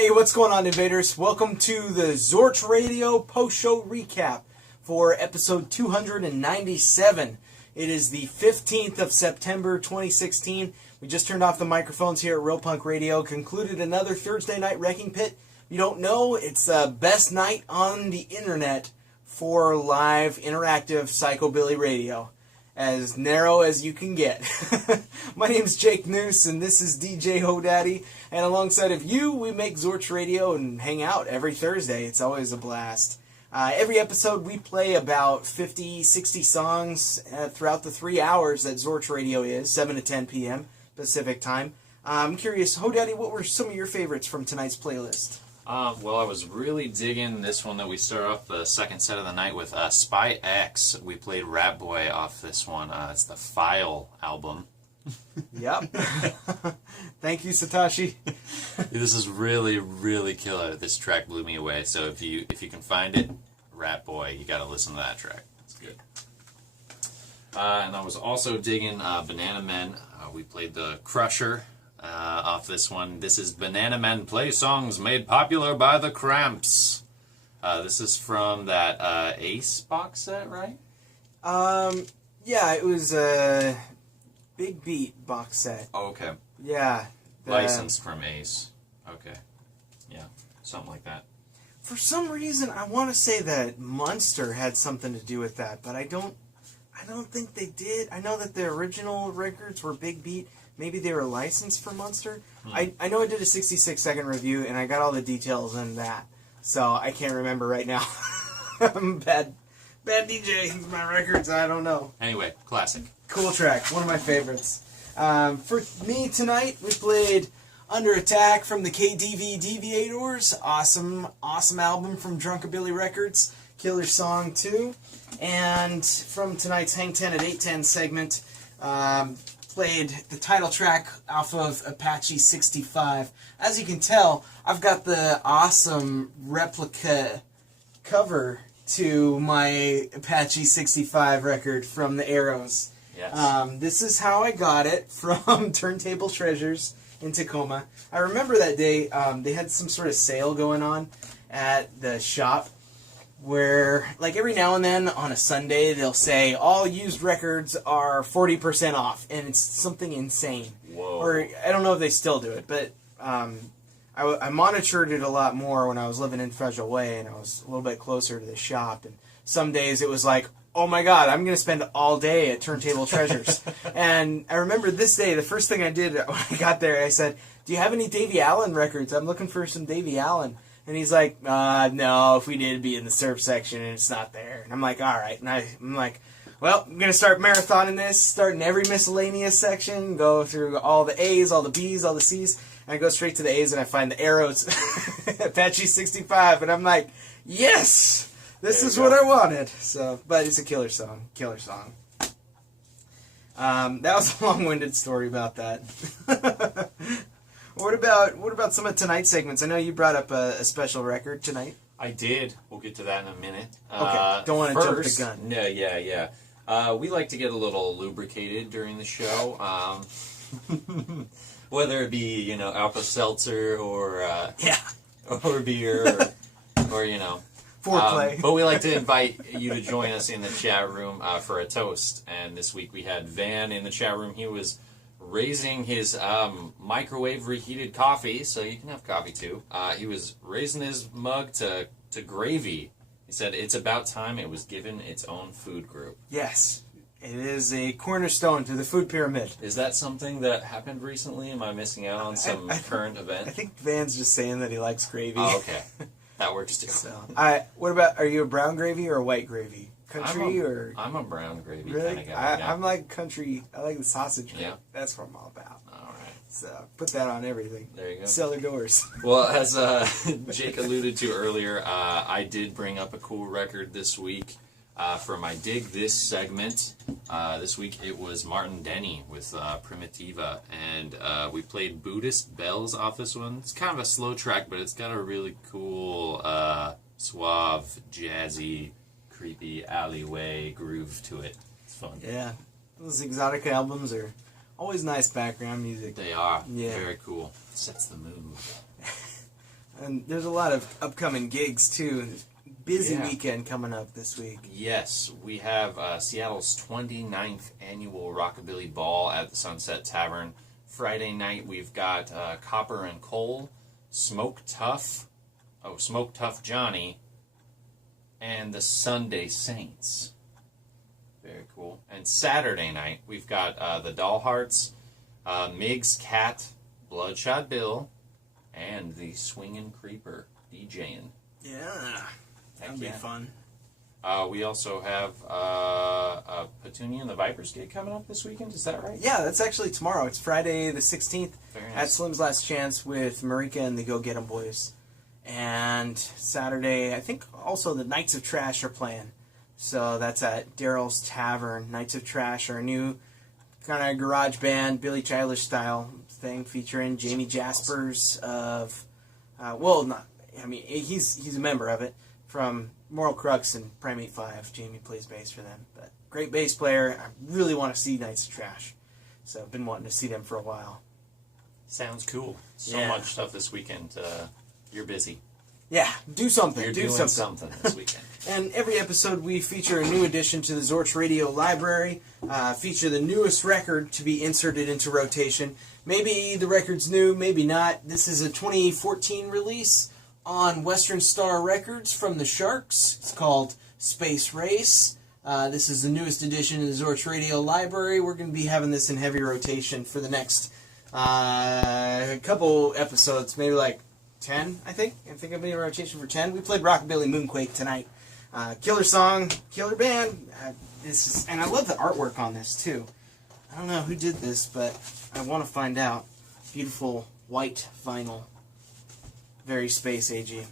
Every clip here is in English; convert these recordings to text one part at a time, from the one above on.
Hey, what's going on, invaders? Welcome to the Zorch Radio post-show recap for episode 297. It is the 15th of September, 2016. We just turned off the microphones here at Real Punk Radio, concluded another Thursday night wrecking pit. You don't know, it's the best night on the internet for live, interactive psychobilly radio. As narrow as you can get. My name's Jake Noose, and this is DJ Hodaddy. And alongside of you, we make Zorch Radio and hang out every Thursday. It's always a blast. Every episode, we play about 50, 60 songs throughout the 3 hours that Zorch Radio is, 7 to 10 p.m. Pacific time. I'm curious, Hodaddy, what were some of your favorites from tonight's playlist? Well, I was really digging this one that we start off the second set of the night with Spy X. We played Rat Boy off this one. It's the File album. Yep. Thank you, Satoshi. This is really, really killer. This track blew me away. So if you can find it, Rat Boy, you got to listen to that track. It's good. And I was also digging Banana Men. We played the Crusher. Off this one. This is Banana Men Play Songs Made Popular by the Cramps. This is from that Ace box set, right? Yeah, it was a Big Beat box set. Oh, okay. Yeah. Licensed from Ace. Okay. Yeah, something like that. For some reason, I want to say that Munster had something to do with that, but I don't think they did. I know that the original records were Big Beat. Maybe they were licensed for Munster. I know I did a 66-second review, and I got all the details in that. So I can't remember right now. I'm bad DJ. My records, I don't know. Anyway, classic. Cool track. One of my favorites. For me tonight, we played Under Attack from the KDV Deviators. Awesome album from Drunkabilly Records. Killer song, too. And from tonight's Hang 10 at 810 segment, played the title track off of Apache 65. As you can tell, I've got the awesome replica cover to my Apache 65 record from the Arrows. Yes. This is how I got it from Turntable Treasures in Tacoma. I remember that day they had some sort of sale going on at the shop, where, like, every now and then on a Sunday, they'll say, all used records are 40% off, and it's something insane. Whoa. Or, I don't know if they still do it, but I monitored it a lot more when I was living in SW Way, and I was a little bit closer to the shop, and some days it was like, oh my god, I'm going to spend all day at Turntable Treasures. And I remember this day, the first thing I did when I got there, I said, do you have any Davy Allen records? I'm looking for some Davy Allen. And he's like, no, if we did, it'd be in the surf section, and it's not there. And I'm like, all right. And I'm like, well, I'm going to start marathoning this, starting every miscellaneous section, go through all the A's, all the B's, all the C's, and I go straight to the A's, and I find the Arrows, Apache 65, and I'm like, yes, this is what I wanted. So, but it's a killer song. That was a long-winded story about that. What about some of tonight's segments? I know you brought up a special record tonight. I did. We'll get to that in a minute. Okay. Don't want to jump the gun. No, yeah. We like to get a little lubricated during the show. Whether it be, Alka-Seltzer or or beer or foreplay. But we like to invite you to join us in the chat room for a toast. And this week we had Van in the chat room. He was raising his microwave reheated coffee, so you can have coffee too. He was raising his mug to gravy. He said it's about time it was given its own food group. Yes, it is a cornerstone to the food pyramid. Is that something that happened recently? Am I missing out on some current event? I think Van's just saying that he likes gravy. Oh, okay. That works too. So, what about, are you a brown gravy or a white gravy? Country I'm a brown gravy really? kind of guy. Yeah. I'm like country. I like the sausage. Yeah. That's what I'm all about. All right. So put that on everything. There you go. Cellar doors. Well, as Jake alluded to earlier, I did bring up a cool record this week for my Dig This segment. This week it was Martin Denny with Primitiva, and we played Buddhist Bells off this one. It's kind of a slow track, but it's got a really cool, suave, jazzy, creepy alleyway groove to it. It's fun. Yeah. Those exotic albums are always nice background music. They are. Yeah. Very cool. Sets the mood. And there's a lot of upcoming gigs, too. Busy Yeah. weekend coming up this week. Yes, we have Seattle's 29th annual Rockabilly Ball at the Sunset Tavern. Friday night, we've got Copper and Coal, Smoke Tough Johnny, and the Sunday Saints. Very cool. And Saturday night, we've got the Doll Hearts, Miggs Cat, Bloodshot Bill, and the Swingin' Creeper DJing. Yeah, that'll be fun. We also have a Petunia and the Vipers gig coming up this weekend. Is that right? Yeah, that's actually tomorrow. It's Friday the 16th Very at nice. Slim's Last Chance with Marika and the Go Get 'Em Boys. And Saturday, I think also the Knights of Trash are playing. So that's at Daryl's Tavern. Knights of Trash are a new kind of garage band, Billy Childish style thing, featuring Jamie Jaspers of, he's a member of it, from Moral Crux and Primate 5. Jamie plays bass for them. But great bass player. I really want to see Knights of Trash. So I've been wanting to see them for a while. Sounds cool. So Yeah. much stuff this weekend. You're busy. Yeah, do something. You're do doing something. this weekend. And every episode we feature a new addition to the Zorch Radio library, feature the newest record to be inserted into rotation. Maybe the record's new, maybe not. This is a 2014 release on Western Star Records from the Sharks. It's called Space Race. This is the newest addition to the Zorch Radio library. We're going to be having this in heavy rotation for the next couple episodes, maybe like 10, I think. I think I'll be in rotation for 10. We played Rockabilly Moonquake tonight. Killer song, killer band. And I love the artwork on this, too. I don't know who did this, but I want to find out. Beautiful white vinyl. Very space agey.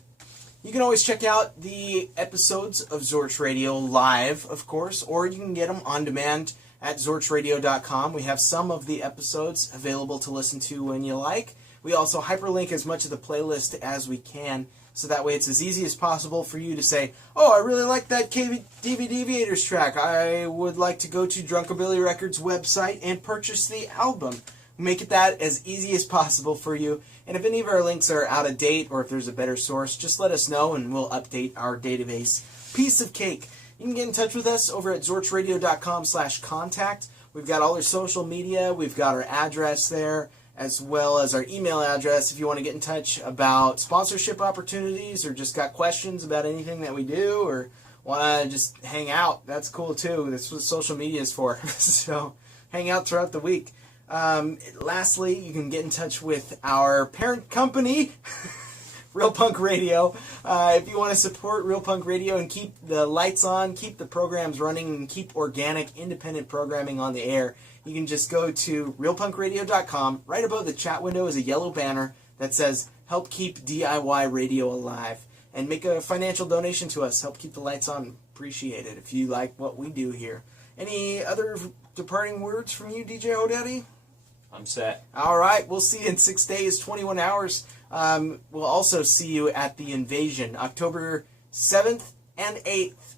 You can always check out the episodes of Zorch Radio live, of course, or you can get them on demand at zorchradio.com. We have some of the episodes available to listen to when you like. We also hyperlink as much of the playlist as we can, so that way it's as easy as possible for you to say, oh, I really like that DVD Deviators track. I would like to go to Drunkabilly Records website and purchase the album. Make it that as easy as possible for you. And if any of our links are out of date or if there's a better source, just let us know and we'll update our database. Piece of cake. You can get in touch with us over at zorchradio.com/contact. We've got all our social media. We've got our address there, as well as our email address if you want to get in touch about sponsorship opportunities or just got questions about anything that we do or want to just hang out. That's cool too. That's what social media is for. So hang out throughout the week. Lastly, you can get in touch with our parent company, Real Punk Radio. If you want to support Real Punk Radio and keep the lights on, keep the programs running, and keep organic, independent programming on the air, you can just go to realpunkradio.com. Right above the chat window is a yellow banner that says, help keep DIY radio alive. And make a financial donation to us. Help keep the lights on. Appreciate it if you like what we do here. Any other departing words from you, DJ Hodaddy? I'm set. All right, we'll see you in 6 days, 21 hours. We'll also see you at the Invasion, October 7th and 8th.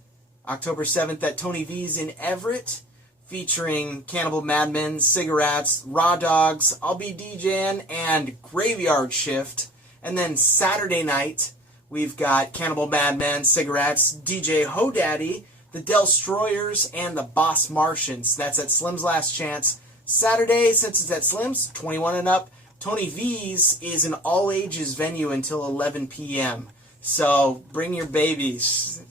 October 7th at Tony V's in Everett, featuring Cannibal Madmen, Cigarettes, Raw Dogs, I'll be DJing, and Graveyard Shift. And then Saturday night, we've got Cannibal Madmen, Cigarettes, DJ Hodaddy, the Destroyers, and the Boss Martians. That's at Slim's Last Chance. Saturday, since it's at Slim's, 21 and up, Tony V's is an all-ages venue until 11 p.m. So bring your babies,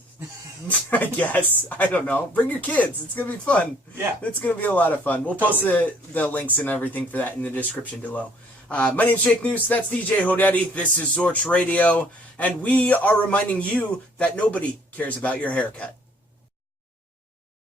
I guess. I don't know. Bring your kids. It's going to be fun. Yeah. It's going to be a lot of fun. We'll post the links and everything for that in the description below. My name's Jake Noose. That's DJ Hodaddy. This is Zorch Radio. And we are reminding you that nobody cares about your haircut.